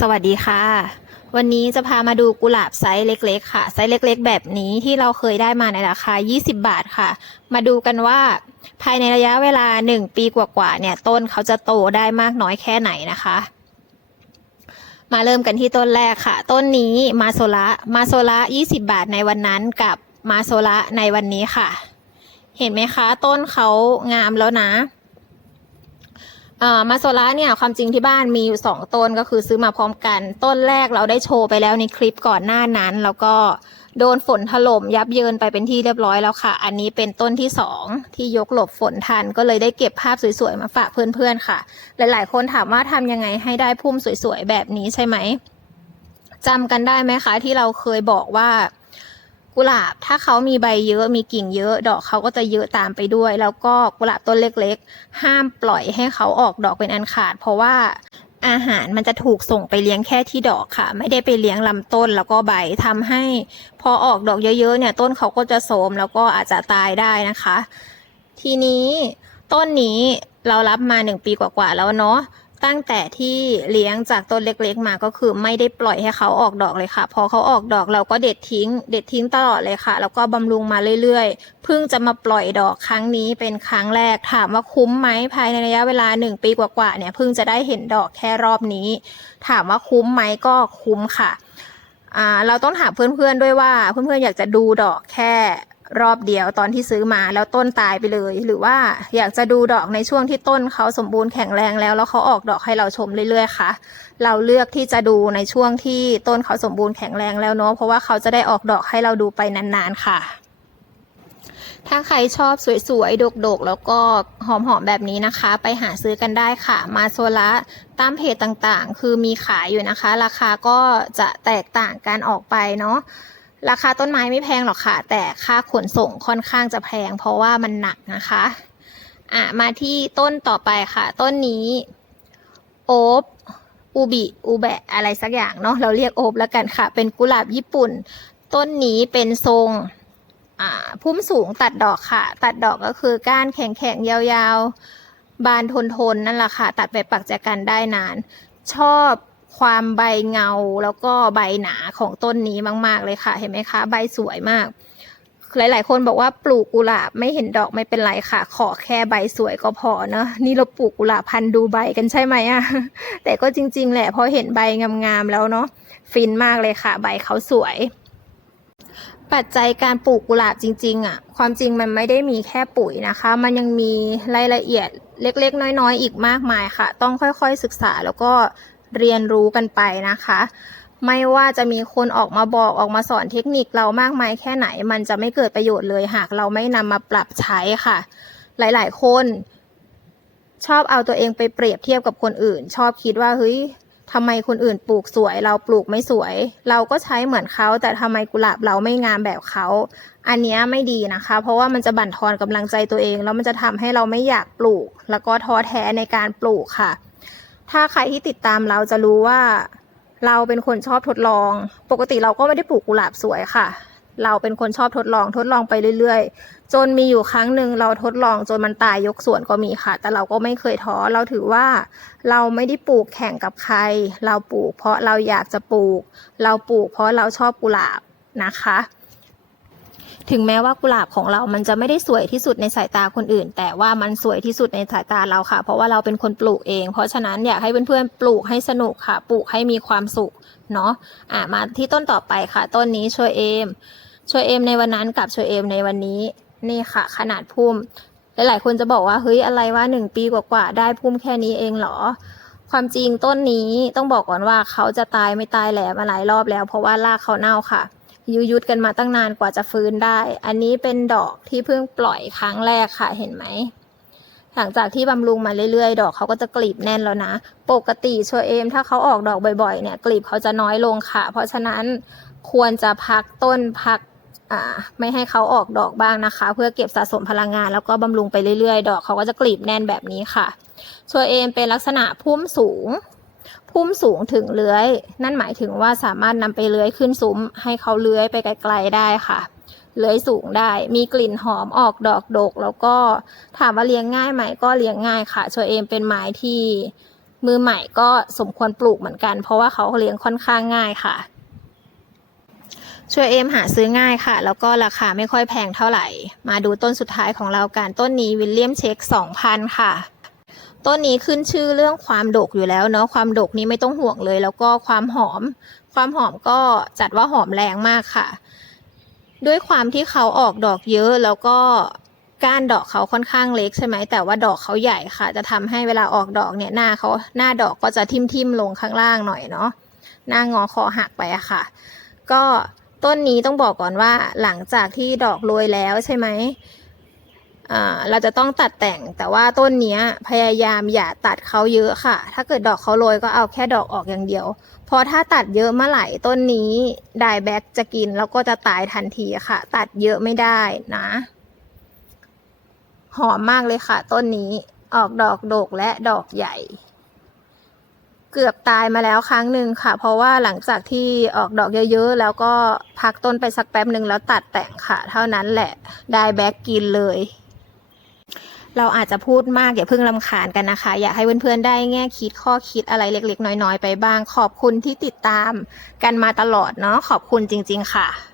สวัสดีค่ะ วันนี้จะพามาดูกุหลาบไซส์เล็กๆ ค่ะ ไซส์เล็กๆ แบบนี้ที่เราเคยได้มาในราคา 20 บาทค่ะ มาดูกันว่า ภายในระยะเวลา 1 ปีกว่าๆ เนี่ยต้นเขาจะโตได้มากน้อยแค่ไหนนะคะ มาเริ่มกันที่ต้นแรกค่ะ ต้นนี้มาโซละมาโซละ20 บาทในวันนั้นกับมาโซละในวันนี้ค่ะ เห็นไหมคะ ต้นเขางามแล้วนะ อ่ามาโซล่าเนี่ยความจริงที่บ้านมีอยู่สองต้นก็คือซื้อมาพร้อมกัน ต้นแรกเราได้โชว์ไปแล้วในคลิปก่อนหน้านั้น แล้วก็โดนฝนถล่มยับเยินไปเป็นที่เรียบร้อยแล้วค่ะ อันนี้เป็นต้นที่สองที่ยกหลบฝนทันก็เลยได้เก็บภาพสวยๆมาฝากเพื่อนๆค่ะ หลายๆ คนถามว่าทำยังไงให้ได้พุ่มสวยๆแบบนี้ใช่ไหมจำกันได้ไหมคะที่เราเคยบอกว่า กุหลาบถ้าเขามีใบเยอะมีกิ่งเยอะดอกเขาก็จะเยอะตามไปด้วย แล้วก็กุหลาบต้นเล็กๆ ห้ามปล่อยให้เขาออกดอกเป็นอันขาด เพราะว่าอาหารมันจะถูกส่งไปเลี้ยงแค่ที่ดอกค่ะ ไม่ได้ไปเลี้ยงลำต้นแล้วก็ใบทำให้ พอออกดอกเยอะๆเนี่ยต้นเขาก็จะโทรมแล้วก็อาจจะตายได้นะคะ ทีนี้ต้นนี้เรารับมาหนึ่งปีกว่าๆแล้วเนาะ ตั้งแต่ที่เลี้ยงจากต้นเล็กๆ มาก็คือไม่ได้ปล่อยให้เขาออกดอกเลยค่ะ พอเขาออกดอกเราก็เด็ดทิ้ง เด็ดทิ้งตลอดเลยค่ะ แล้วก็บำรุงมาเรื่อยๆ เพิ่งจะมาปล่อยดอกครั้งนี้เป็นครั้งแรกถามว่าคุ้มไหมภายในระยะเวลาหนึ่งปีกว่าๆเนี่ยเพิ่งจะได้เห็นดอกแค่รอบนี้ ถามว่าคุ้มไหมก็คุ้มค่ะเราต้องถามเพื่อนๆด้วยว่าเพื่อนๆอยากจะดูดอกแค่ รอบเดียวตอนที่ซื้อมาแล้วต้นตายไปเลย หรือว่าอยากจะดูดอกในช่วงที่ต้นเขาสมบูรณ์แข็งแรงแล้ว แล้วเขาออกดอกให้เราชมเรื่อยๆค่ะ เราเลือกที่จะดูในช่วงที่ต้นเขาสมบูรณ์แข็งแรงแล้วเนาะเพราะว่าเขาจะได้ออกดอกให้เราดูไปนานๆค่ะถ้าใครชอบสวยๆ โดกๆ แล้วก็หอมๆ แบบนี้นะคะ ไปหาซื้อกันได้ค่ะ มาโซละตามเพจต่างๆ คือมีขายอยู่นะคะ ราคาก็จะแตกต่างกันออกไปเนาะ ราคาต้นไม้ไม่แพงหรอกค่ะ แต่ค่าขนส่งค่อนข้างจะแพง เพราะว่ามันหนักนะคะอะมาที่ต้นต่อไปค่ะ ต้นนี้โอบอูบิอูแบะอะไรสักอย่างเนาะเราเรียกโอบแล้วกันค่ะ เป็นกุหลาบญี่ปุ่น ต้นนี้เป็นทรงอ่าพุ่มสูงตัดดอกค่ะ ตัดดอกก็คือก้านแข็งๆยาวๆ บานทนๆ นั่นแหละค่ะ ตัดไปปักแจกันได้นาน ชอบ ความใบเงาแล้วก็ใบหนาของต้นนี้มาก ๆ เลยค่ะ เห็นไหมคะ ใบสวยมาก หลาย ๆ คนบอกว่าปลูกกุหลาบไม่เห็นดอกไม่เป็นไรค่ะ ขอแค่ใบสวยก็พอเนอะนี่เราปลูกกุหลาบพันดูใบกันใช่ไหมอะแต่ก็จริง ๆ แหละพอเห็นใบงามๆแล้วเนาะฟินมากเลยค่ะ ใบเขาสวย ปัจจัยการปลูกกุหลาบจริง ๆอะความจริงมันไม่ได้มีแค่ปุ๋ยนะคะ มันยังมีรายละเอียดเล็ก ๆ น้อย ๆ อีกมากมายค่ะ ต้องค่อย ๆ ศึกษาแล้วก็ เรียนรู้กันไปนะคะ ไม่ว่าจะมีคนออกมาบอกออกมาสอนเทคนิคเรามากมายแค่ไหน มันจะไม่เกิดประโยชน์เลยหากเราไม่นำมาปรับใช้ค่ะ หลาย ๆ คนชอบเอาตัวเองไปเปรียบเทียบกับคนอื่น ชอบคิดว่าเฮ้ยทำไมคนอื่นปลูกสวย เราปลูกไม่สวย เราก็ใช้เหมือนเขา แต่ทำไมกุหลาบเราไม่งามแบบเขา อันนี้ไม่ดีนะคะ เพราะว่ามันจะบั่นทอนกำลังใจตัวเอง แล้วมันจะทำให้เราไม่อยากปลูก แล้วก็ท้อแท้ในการปลูกค่ะ ถ้าใครที่ติดตามเราจะรู้ว่า เราเป็นคนชอบทดลอง ปกติเราก็ไม่ได้ปลูกกุหลาบสวยค่ะ เราเป็นคนชอบทดลองทดลองไปเรื่อยๆ จนมีอยู่ครั้งหนึ่งเราทดลองจนมันตายยกสวนก็มีค่ะ แต่เราก็ไม่เคยท้อเราถือว่า เราไม่ได้ปลูกแข่งกับใคร เราปลูกเพราะเราอยากจะปลูก เราปลูกเพราะเราชอบกุหลาบนะคะ ถึงแม้ว่ากุหลาบของเรามันจะไม่ได้สวยที่สุดในสายตาคนอื่น แต่ว่ามันสวยที่สุดในสายตาเราค่ะ เพราะว่าเราเป็นคนปลูกเอง เพราะฉะนั้นอยากให้เพื่อนๆ ปลูกให้สนุกค่ะ ปลูกให้มีความสุขเนาะอะมาที่ต้นต่อไปค่ะ ต้นนี้ช่วยเอมช่วยเอมในวันนั้นกับช่วยเอมในวันนี้นี่ค่ะ ขนาดพุ่มหลายๆคนจะบอกว่าเฮ้ยอะไรว่าหนึ่งปีกว่าๆได้พุ่มแค่นี้เองเหรอความจริงต้นนี้ต้องบอกก่อนว่าเขาจะตายไม่ตายแหละมาหลายรอบแล้ว เพราะว่ารากเขาเน่าค่ะ ยุยุดกันมาตั้งนานกว่าจะฟื้นได้ อันนี้เป็นดอกที่เพิ่งปล่อยครั้งแรกค่ะเห็นไหม หลังจากที่บำรุงมาเรื่อยๆ ดอกเขาก็จะกลีบแน่นแล้วนะ ปกติชัวเอมถ้าเขาออกดอกบ่อยๆ เนี่ยกลีบเขาจะน้อยลงค่ะ เพราะฉะนั้นควรจะพักต้นพักไม่ให้เขาออกดอกบ้างนะคะ เพื่อเก็บสะสมพลังงานแล้วก็บำรุงไปเรื่อยๆ ดอกเขาก็จะกลีบแน่นแบบนี้ค่ะชัวเอมเป็นลักษณะพุ่มสูง พุ่มสูงถึงเลื้อย นั่นหมายถึงว่าสามารถนำไปเลื้อยขึ้นซุ้ม ให้เขาเลื้อยไปไกลๆได้ค่ะ เลื้อยสูงได้ มีกลิ่นหอมออกดอกดก แล้วก็ถามว่าเลี้ยงง่ายไหมก็เลี้ยงง่ายค่ะชัวเอมเป็นไม้ที่มือใหม่ก็สมควรปลูกเหมือนกัน เพราะว่าเขาเลี้ยงค่อนข้างง่ายค่ะช่วยเอมหาซื้อง่ายค่ะ แล้วก็ราคาไม่ค่อยแพงเท่าไหร่ มาดูต้นสุดท้ายของเรากันต้นนี้วิลเลียมเช็ค 2,000 ค่ะ ต้นนี้ขึ้นชื่อเรื่องความดกอยู่แล้วเนาะความดกนี้ไม่ต้องห่วงเลย แล้วก็ความหอม ความหอมก็จัดว่าหอมแรงมากค่ะ ด้วยความที่เขาออกดอกเยอะแล้วก็ก้านดอกเขาค่อนข้างเล็กใช่ไหมแต่ว่าดอกเขาใหญ่ค่ะ จะทำให้เวลาออกดอกเนี่ยหน้าเขาหน้าดอกก็จะทิ่มทิมลงข้างล่างหน่อยเนาะหน้างอคอหักไปอะค่ะ ก็ต้นนี้ต้องบอกก่อนว่าหลังจากที่ดอกโรยแล้วใช่ไหม เราจะต้องตัดแต่งแต่ว่าต้นนี้พยายามอย่าตัดเขาเยอะค่ะ ถ้าเกิดดอกเขาโรยก็เอาแค่ดอกออกอย่างเดียวเพราะถ้าตัดเยอะเมื่อไหร่ต้นนี้ไดแบ็กจะกินแล้วก็จะตายทันทีค่ะ ตัดเยอะไม่ได้นะ หอมมากเลยค่ะ ต้นนี้ออกดอกโดกและดอกใหญ่ เกือบตายมาแล้วครั้งหนึ่งค่ะ เพราะว่าหลังจากที่ออกดอกเยอะๆ แล้วก็พักต้นไปสักแป๊บหนึ่งแล้วตัดแต่งค่ะ เท่านั้นแหละได้แบ็กกินเลย เราอาจจะพูดมากอย่าเพิ่งลำคาญกันนะคะ อยากให้เพื่อนๆได้แง่คิดข้อคิดอะไรเล็กๆ น้อยๆ ไปบ้าง ขอบคุณที่ติดตามกันมาตลอดเนาะขอบคุณจริง ๆ ค่ะ